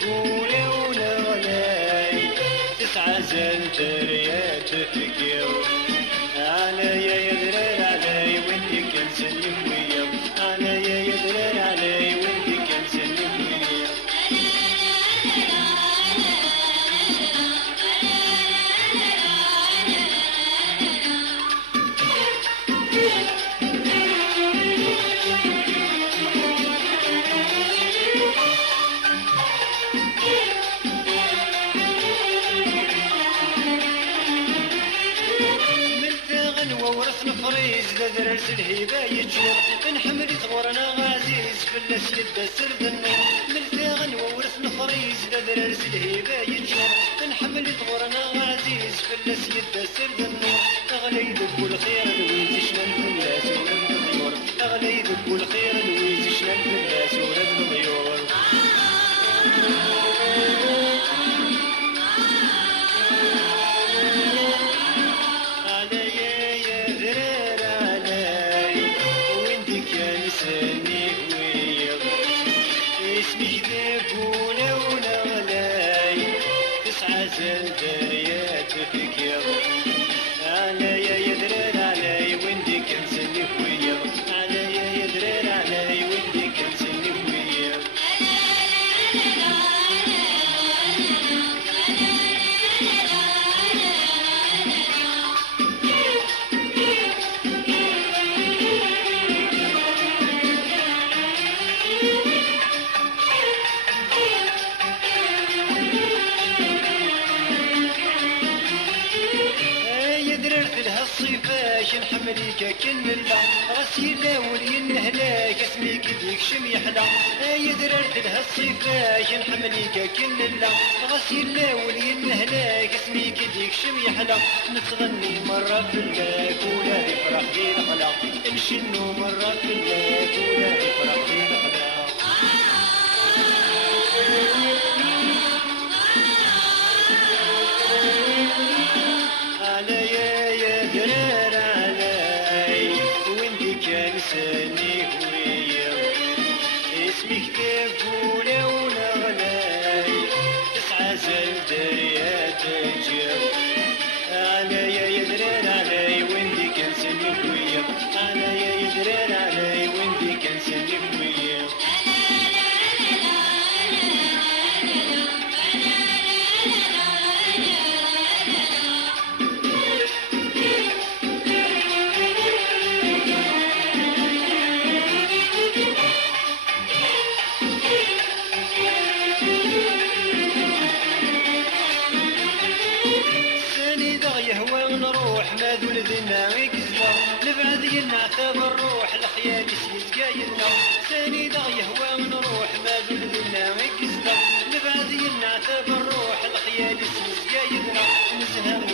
تقولي ونغلاي تسعى زنتريا تفكر عليا يدرر علي وانتي كنسلم ويا عليا يدرر علي وانتي كنسلم ويا ورث نفريز لدرس الهيبة يجور نحمل ثغورنا غازيز فلاس يدا سرد النور ملتاغن وورث نفريز لدرس الهيبة يجور نحمل ثغورنا غازيز فلاس يدا سرد النور أغلي ذب الخير نويز شنان فلاس ورد الغيور أغلي ذب الخير نويز شنان فلاس ورد الغيور اسمي ذبولة ونغلاي تسعى زلدريا تفكر عليا يدرر علي وندي كنسلك ويا عليا يدرر علي وندي كنسلك ويا الصيفاش نحمليك كن الله راسي لاول ينهلاك اسميك ديك شم يحلى يدررت لها الصيفاش نحمليك كن الله راسي لاول ينهلاك اسميك ديك شم يحلى نتغني مرة في اللاك ولا يفرح في الخلا نشنو مرة في اللاك ولا يفرح في الخلا عليا يدرر علي وانتي كنساني هويا اسمك تقولي ونغلاي تسعى زلدريا تجيب عليا يدرر علي وانتي كنساني هويا عليا يدرر علي وانتي كنساني هويا يهوى نروح ما دول ذنا يكزنا نبعد ينعتاب الروح الخيال يسقايدنا ثاني دا يهوى نروح ما دول ذنا يكزنا نبعد ينعتاب الروح الخيال يسقايدنا نزهق